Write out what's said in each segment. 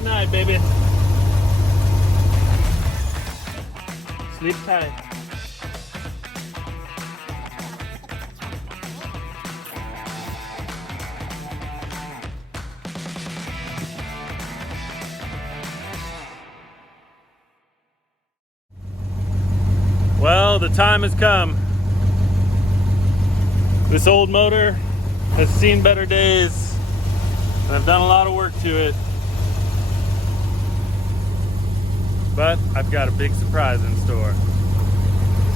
goodnight, baby. Sleep tight. Well, the time has come. This old motor has seen better days, and I've done a lot of work to it. But I've got a big surprise in store.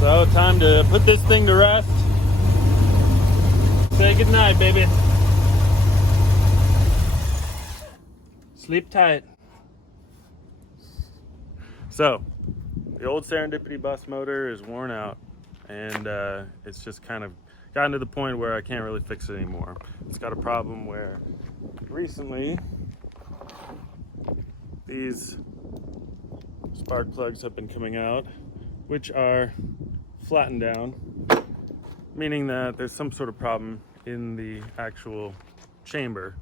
So, time to put this thing to rest. Say goodnight, baby. Sleep tight. So, the old Serendipity bus motor is worn out, and it's just kind of gotten to the point where I can't really fix it anymore. It's got a problem where recently these spark plugs have been coming out, which are flattened down, meaning that there's some sort of problem in the actual chamber.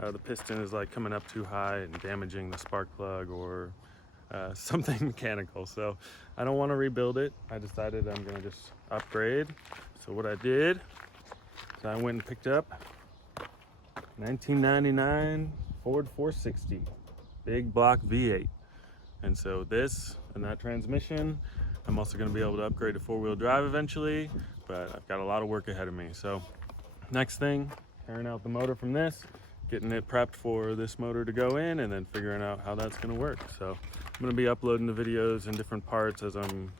The piston is like coming up too high and damaging the spark plug or something mechanical. So I don't want to rebuild it. I decided I'm gonna just upgrade. So what I did is I went and picked up 1999 Ford 460 big block V8. And so this and that transmission, I'm also going to be able to upgrade to four-wheel drive eventually, but I've got a lot of work ahead of me. So next thing, tearing out the motor from this, getting it prepped for this motor to go in, and then figuring out how that's going to work. So I'm going to be uploading the videos in different parts as I'm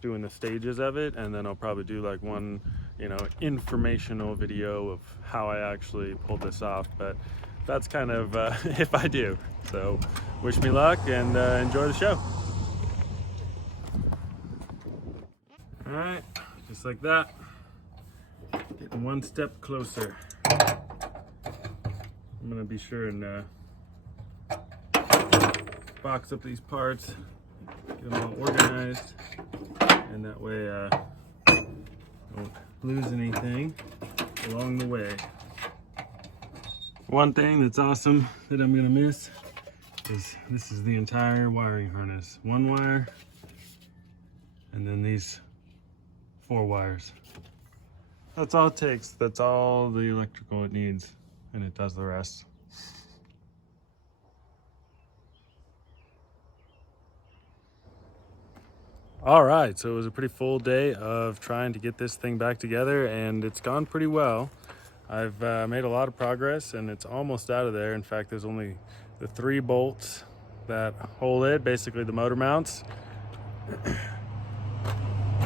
doing the stages of it, and then I'll probably do like one, informational video of how I actually pulled this off. But that's kind of if I do. So wish me luck and enjoy the show. All right, just like that, getting one step closer. I'm gonna be sure and box up these parts, get them all organized, and that way I don't lose anything along the way. One thing that's awesome that I'm gonna miss is this is the entire wiring harness. One wire, and then these 4 wires. That's all it takes. That's all the electrical it needs, and it does the rest. All right, so it was a pretty full day of trying to get this thing back together, and it's gone pretty well. I've made a lot of progress, and it's almost out of there. In fact, there's only the 3 bolts that hold it, basically the motor mounts.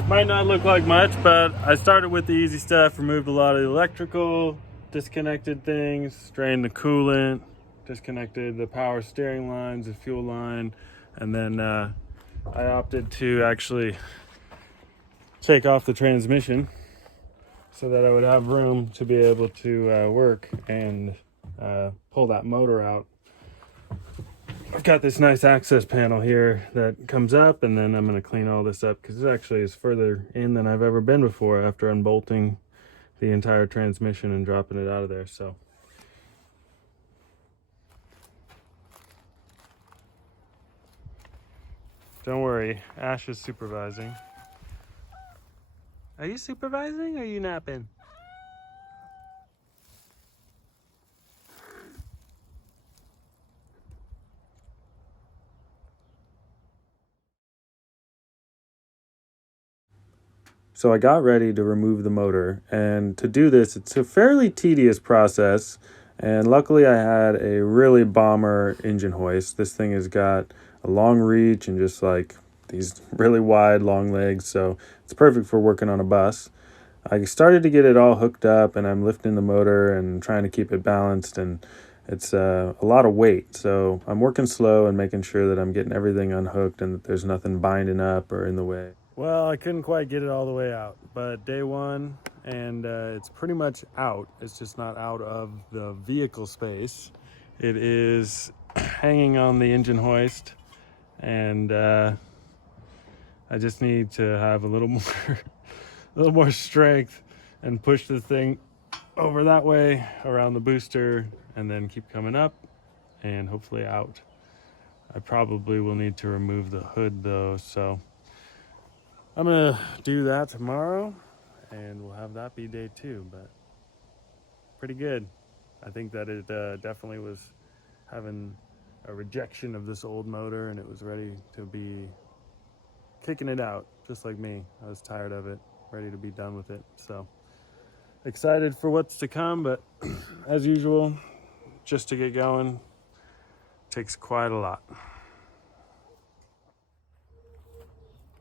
Might not look like much, but I started with the easy stuff, removed a lot of the electrical, disconnected things, drained the coolant, disconnected the power steering lines, the fuel line, and then I opted to actually take off the transmission so that I would have room to be able to work and pull that motor out. I've got this nice access panel here that comes up, and then I'm going to clean all this up because it actually is further in than I've ever been before after unbolting the entire transmission and dropping it out of there. So don't worry, Ash is supervising. Are you supervising or are you napping? So I got ready to remove the motor, and to do this, it's a fairly tedious process, and luckily I had a really bomber engine hoist. This thing has got a long reach and just like these really wide long legs, so it's perfect for working on a bus. I started to get it all hooked up, and I'm lifting the motor and trying to keep it balanced, and it's a lot of weight, so I'm working slow and making sure that I'm getting everything unhooked and that there's nothing binding up or in the way. Well, I couldn't quite get it all the way out, but day one, and it's pretty much out. It's just not out of the vehicle space. It is hanging on the engine hoist, and I just need to have a little more strength and push the thing over that way around the booster, and then keep coming up, and hopefully out. I probably will need to remove the hood though, so I'm gonna do that tomorrow and we'll have that be day 2, but pretty good. I think that it definitely was having a rejection of this old motor and it was ready to be kicking it out, just like me. I was tired of it, ready to be done with it. So excited for what's to come, but as usual, just to get going takes quite a lot.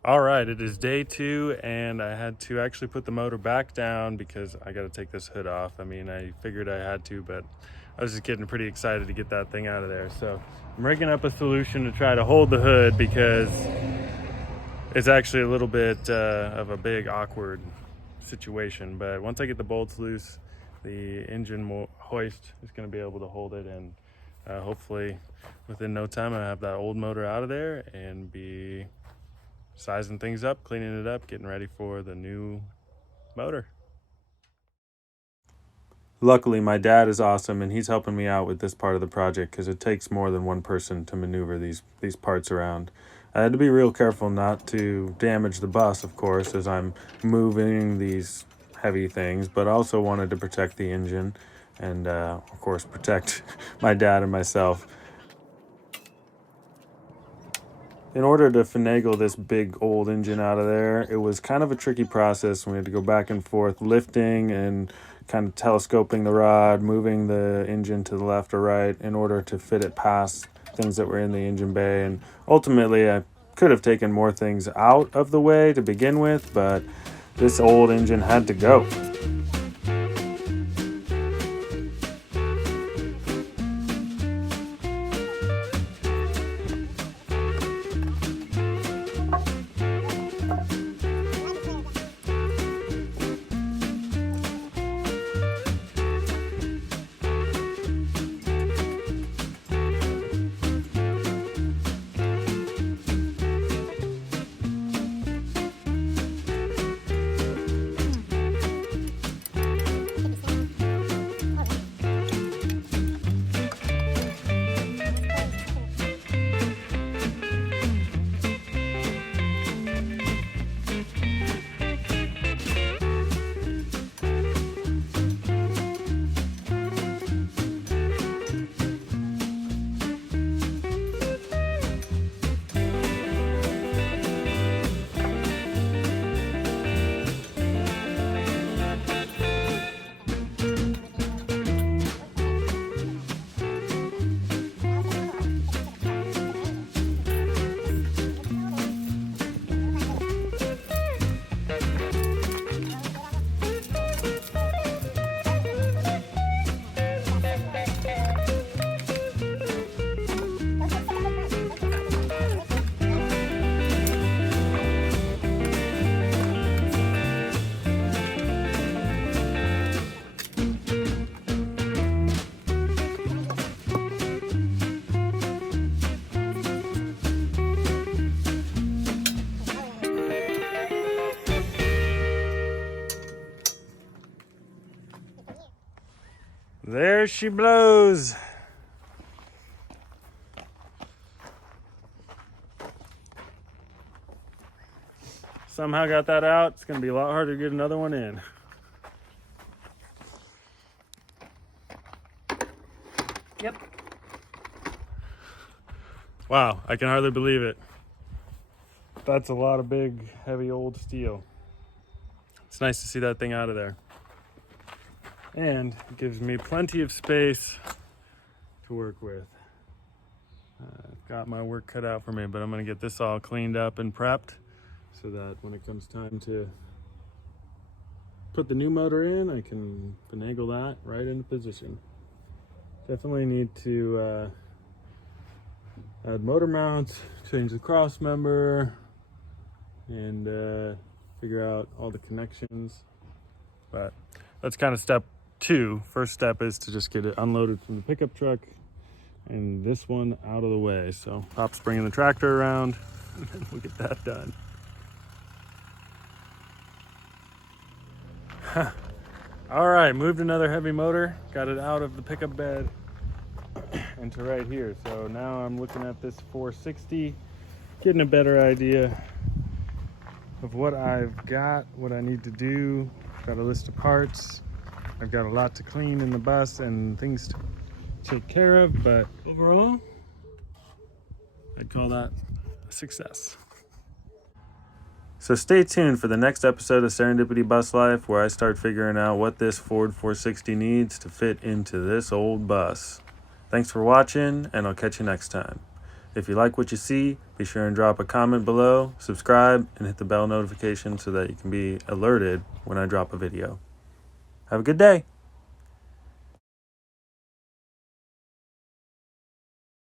All right, it is day 2 and I had to actually put the motor back down because I got to take this hood off. I mean, I figured I had to, but I was just getting pretty excited to get that thing out of there. So I'm rigging up a solution to try to hold the hood because it's actually a little bit of a big awkward situation. But once I get the bolts loose, the engine hoist is going to be able to hold it, and hopefully within no time I have that old motor out of there and be sizing things up, cleaning it up, getting ready for the new motor. Luckily, my dad is awesome and he's helping me out with this part of the project because it takes more than one person to maneuver these parts around. I had to be real careful not to damage the bus, of course, as I'm moving these heavy things, but also wanted to protect the engine and, of course, protect my dad and myself. In order to finagle this big old engine out of there, it was kind of a tricky process. We had to go back and forth lifting and kind of telescoping the rod, moving the engine to the left or right in order to fit it past things that were in the engine bay. And ultimately, I could have taken more things out of the way to begin with, but this old engine had to go. There she blows. Somehow got that out. It's going to be a lot harder to get another one in. Yep. Wow, I can hardly believe it. That's a lot of big, heavy old steel. It's nice to see that thing out of there. And it gives me plenty of space to work with. I've got my work cut out for me, but I'm going to get this all cleaned up and prepped so that when it comes time to put the new motor in, I can finagle that right into position. Definitely need to add motor mounts, change the cross member, and figure out all the connections. But that's kind of step 2. First step is to just get it unloaded from the pickup truck and this one out of the way. So Pop's bringing the tractor around and we'll get that done. All right, moved another heavy motor, got it out of the pickup bed. into right here. So now I'm looking at this 460, getting a better idea of what I've got, what I need to do. Got a list of parts. I've got a lot to clean in the bus and things to take care of, but overall, I'd call that a success. So stay tuned for the next episode of Serendipity Bus Life, where I start figuring out what this Ford 460 needs to fit into this old bus. Thanks for watching, and I'll catch you next time. If you like what you see, be sure and drop a comment below, subscribe, and hit the bell notification so that you can be alerted when I drop a video. Have a good day.